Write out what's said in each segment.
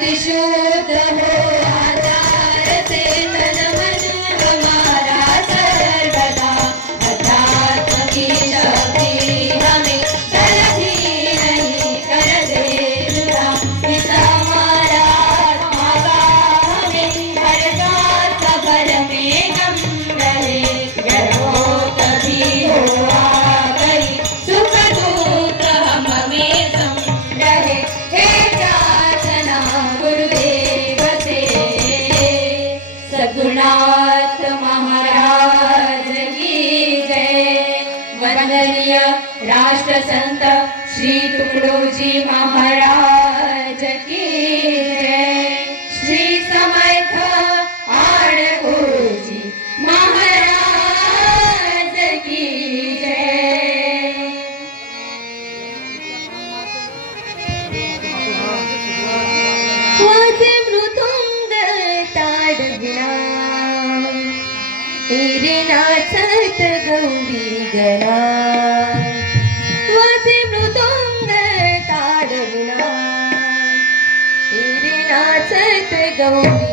പരിശുദ്ധമോ संत श्री तुकडोजी महाराज की जय. श्री समर्थ आडगोजी महाराज की जय. वज मृदुंग ताडविला इरे नाचत गौरी गणा. pelo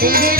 Baby